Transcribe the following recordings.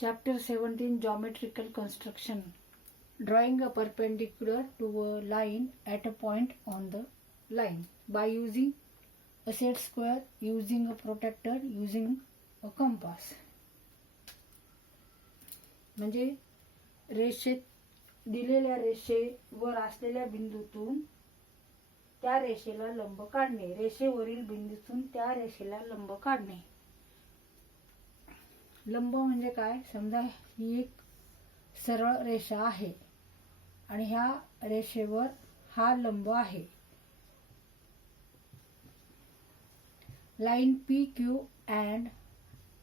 Chapter 17 Geometrical Construction. Drawing a perpendicular to a line at a point on the line by using a set square, using a protractor, using a compass. म्हणजे रेषेत दिलेल्या रेषेवर असलेल्या बिंदूतून त्या रेषेला लंब काढणे, रेषेवरील बिंदूतून त्या रेषेला लंब काढणे. लंब म्हणजे काय? समजा ही एक सरळ रेषा आहे आणि ह्या रेषेवर हा लंब आहे. Line PQ and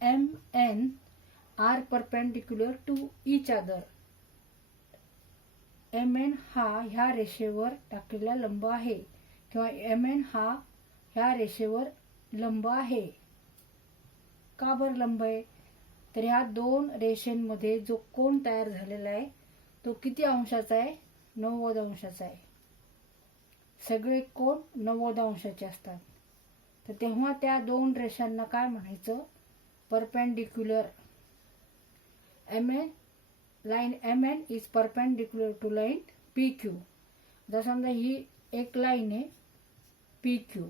MN are perpendicular to each other. MN हा ह्या रेषेवर टाकलेला लंब आहे किंवा MN हा ह्या रेषेवर लंब आहे. का बरं लंब आहे? तर ह्या दोन रेषांमध्ये जो कोन तयार झालेला आहे तो किती अंशाचा आहे? 90 अंशाचा आहे. सगळे कोन 90 अंशाचे असतात. तर तेव्हा त्या दोन रेषांना काय म्हणायचं? Perpendicular. Line MN is perpendicular to line PQ. आता समजा ही एक लाइन आहे PQ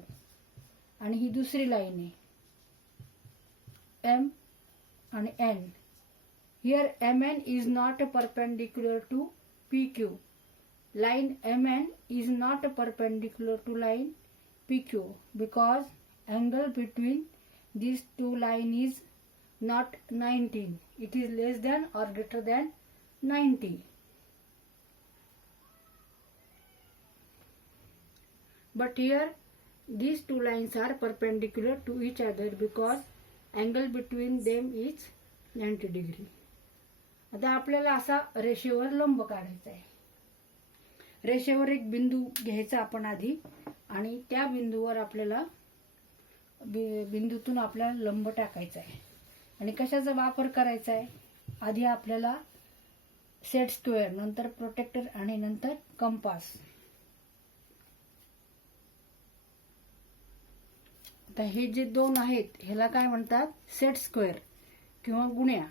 आणि ही दुसरी लाइन आहे M and N. Here MN is not perpendicular to PQ. Line MN is not perpendicular to line PQ because angle between these two lines is not 90. It is less than or greater than 90. But here these two lines are perpendicular to each other because angle between them is 90 degree. आता आपल्याला असा रेषेवर लंब काढायचा आहे. रेषेवर एक बिंदू घ्यायचा आपण आधी आणि त्या बिंदूवर आपल्याला बिंदूतून आपल्याला लंब टाकायचा आहे. आणि कशाचा वापर करायचा आहे? आधी आपल्याला सेट स्क्वेअर, नंतर प्रोटेक्टर आणि नंतर कंपास. आता हे जे दोन आहेत ह्याला काय म्हणतात? सेट स्क्वेअर किंवा गुण्या.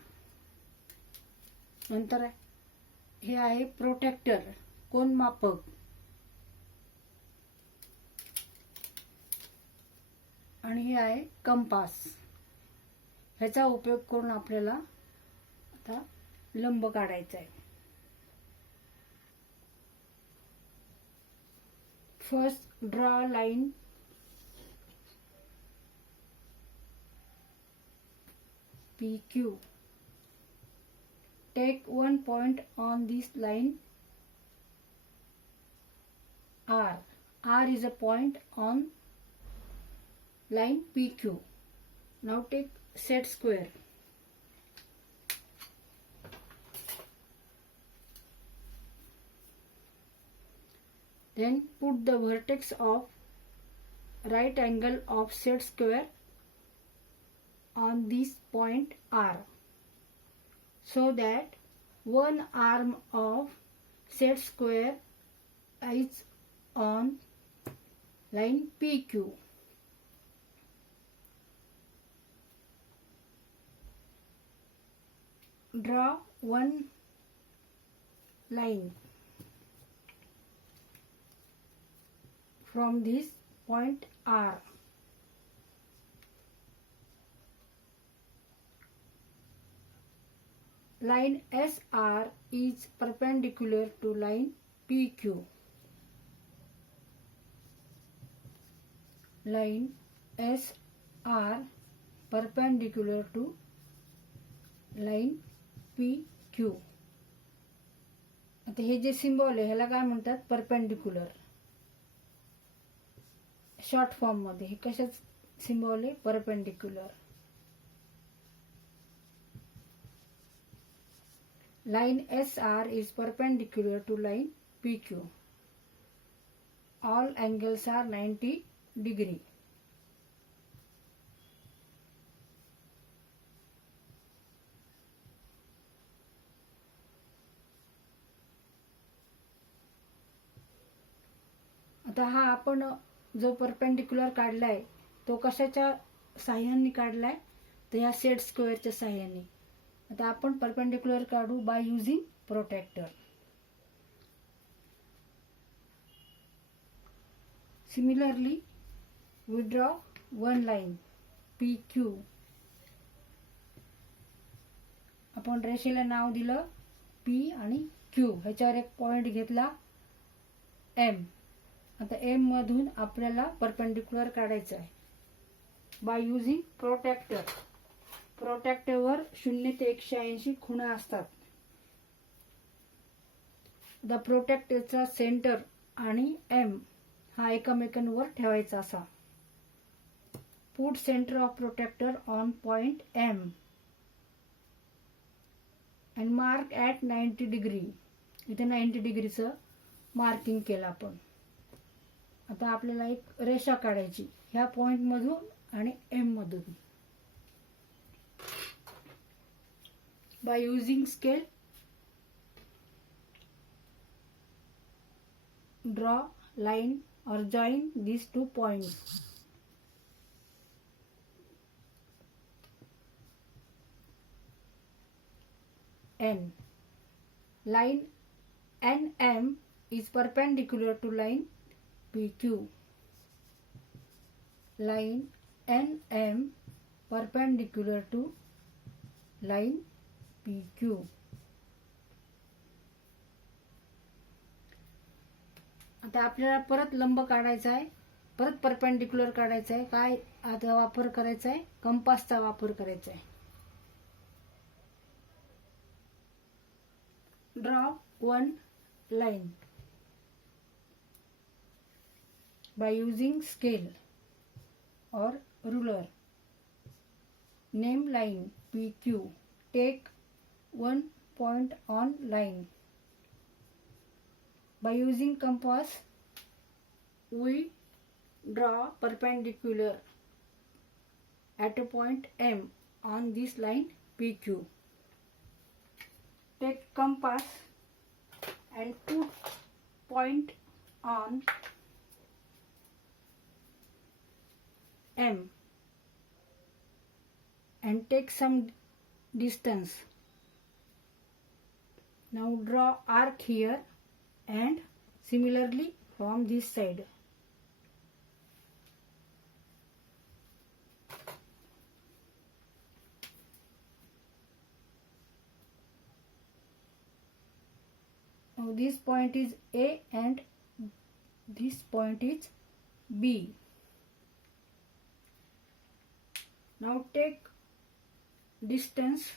नंतर हे आहे प्रोटेक्टर, कोनमापक. आणि हे आहे कंपास. ह्याचा उपयोग करून आपल्याला आता लंब काढायचा आहे. First draw line PQ. Take one point on this line R. R is a point on line PQ. Now take set square. Then put the vertex of right angle of set square on this point R, so that one arm of set square is on line PQ. Draw one line from this point R. Line SR is perpendicular to line PQ. Line SR perpendicular to line PQ. आता हे जे symbol आहे ह्याला काय म्हणतात? Perpendicular. Short form मध्ये हे कशाच सिंबल आहे? Perpendicular. Line SR is perpendicular to line PQ. All angles are 90 degree. आता हा आपण जो परपेंडिक्युलर काढलाय तो कशाच्या साहाय्याने काढलाय? तर या सेट स्क्वेअरच्या साहाय्याने. आता आपण परपेंडिक्युलर काढू by using protractor. Similarly we draw one line PQ. आपण रेषेला नाव दिलं P आणि Q. ह्याच्यावर एक पॉइंट घेतला M. आता M मधून आपल्याला परपेंडिक्युलर काढायचं आहे बाय युजिंग प्रोट्रॅक्टर. प्रोट्रॅक्टरवर 0 ते 180 खुणा असतात. द प्रोट्रॅक्टरचा सेंटर आणि M हा एकमेकांवर ठेवायचा असा. Put center of protractor on point M and mark at 90 degree. इथे 90 डिग्रीचं मार्किंग केलं आपण. आता आपल्याला एक रेषा काढायची ह्या पॉइंट मधून आणि M मधून. By using scale, draw line or join these two points. N. Line NM is perpendicular to line PQ. Line NM perpendicular to line PQ. आता आपल्याला परत लंब काढायचा आहे, परत परपेंडिक्युलर काढायचा आहे. काय आता वापर करायचा आहे? कंपासचा वापर करायचा आहे. Draw one line by using scale or ruler. Name line PQ. Take one point on line. By using compass, we draw perpendicular at a point M on this line PQ. Take compass and put point on M and take some distance. Now draw arc here and similarly from this side. Now this point is A and this point is B. Now take distance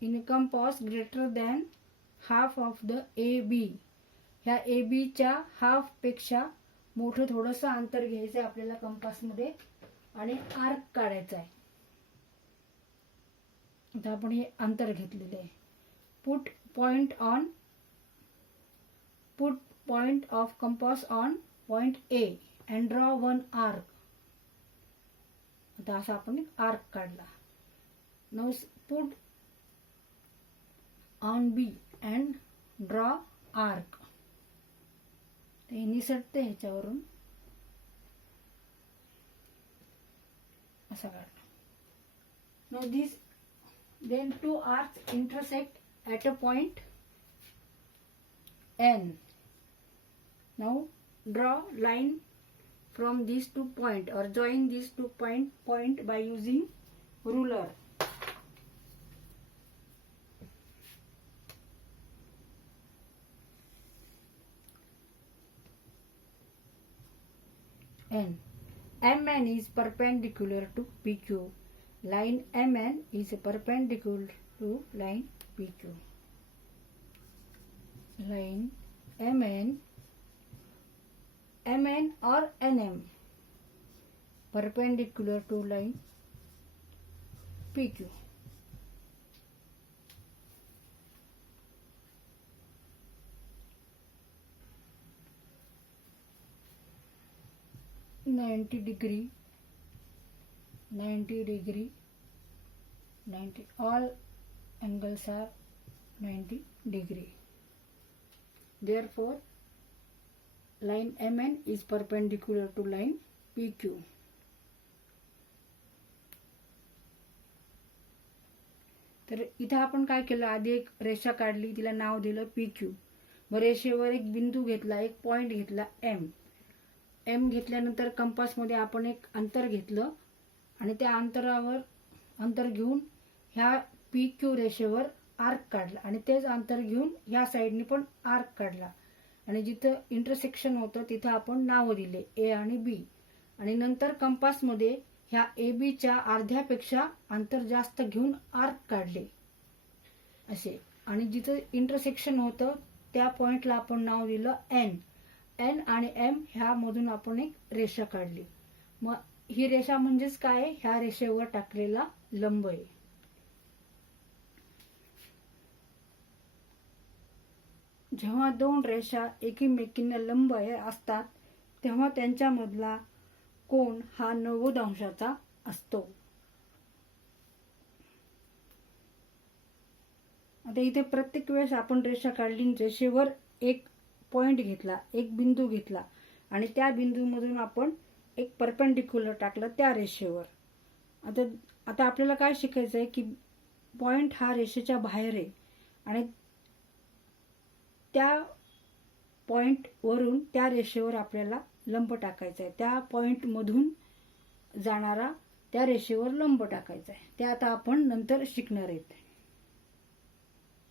in a compass greater than half of the AB. ह्या AB च्या half पेक्षा मोठं थोडंसं अंतर घ्यायचं आहे आपल्याला compass मध्ये आणि आर्क काढायचा आहे. आता आपण हे अंतर घेतलेले आहे. Put point of compass on point A and draw one arc. आता असा आपण एक आर्क काढला. Now put on B and draw arc. ते निसटते ह्याच्यावरून असा काढला. Now then two arcs intersect at a point N. Now draw line from these two point or join these two point by using ruler. N. MN is perpendicular to PQ. Line MN is perpendicular to line PQ. Line MN or NM perpendicular to line PQ. Ninety degree, 90. All angles are 90 degree. Therefore, line MN is perpendicular to line PQ. तर इथं आपण काय केलं, आधी एक रेषा काढली, तिला नाव दिलं PQ. मग रेषेवर एक बिंदू घेतला, एक पॉइंट घेतला M घेतल्यानंतर कंपासमध्ये आपण एक अंतर घेतलं आणि त्या अंतर घेऊन ह्या PQ रेषेवर आर्क काढला आणि तेच अंतर घेऊन ह्या साईडनी पण आर्क काढला आणि जिथं इंटरसेक्शन होतं तिथं आपण नाव दिले A आणि B. आणि नंतर कंपासमध्ये ह्या ABच्या अर्ध्यापेक्षा अंतर जास्त घेऊन आर्क काढले असे. आणि जिथं इंटरसेक्शन होतं त्या पॉइंटला आपण नाव दिलं N आणि M ह्यामधून आपण एक रेषा काढली. मग ही रेषा म्हणजेच काय, ह्या रेषेवर टाकलेला लंब आहे. जेव्हा दोन रेषा एकमेकींना लंब असतात तेव्हा त्यांच्यामधला कोन हा 90 अंशाचा असतो. आता इथे प्रत्येक वेळेस आपण रेषा काढली, रेषेवर एक पॉइंट घेतला, एक बिंदू घेतला आणि त्या बिंदूमधून आपण एक परपेंडिक्युलर टाकलं त्या रेषेवर. आता आपल्याला काय शिकायचं आहे की पॉइंट हा रेषेच्या बाहेर आहे आणि त्या पॉइंट वरून त्या रेषेवर आपल्याला लंब टाकायचा आहे. त्या पॉइंट मधून जाणारा त्या रेषेवर लंब टाकायचा आहे. ते आता आपण नंतर शिकणार आहेत.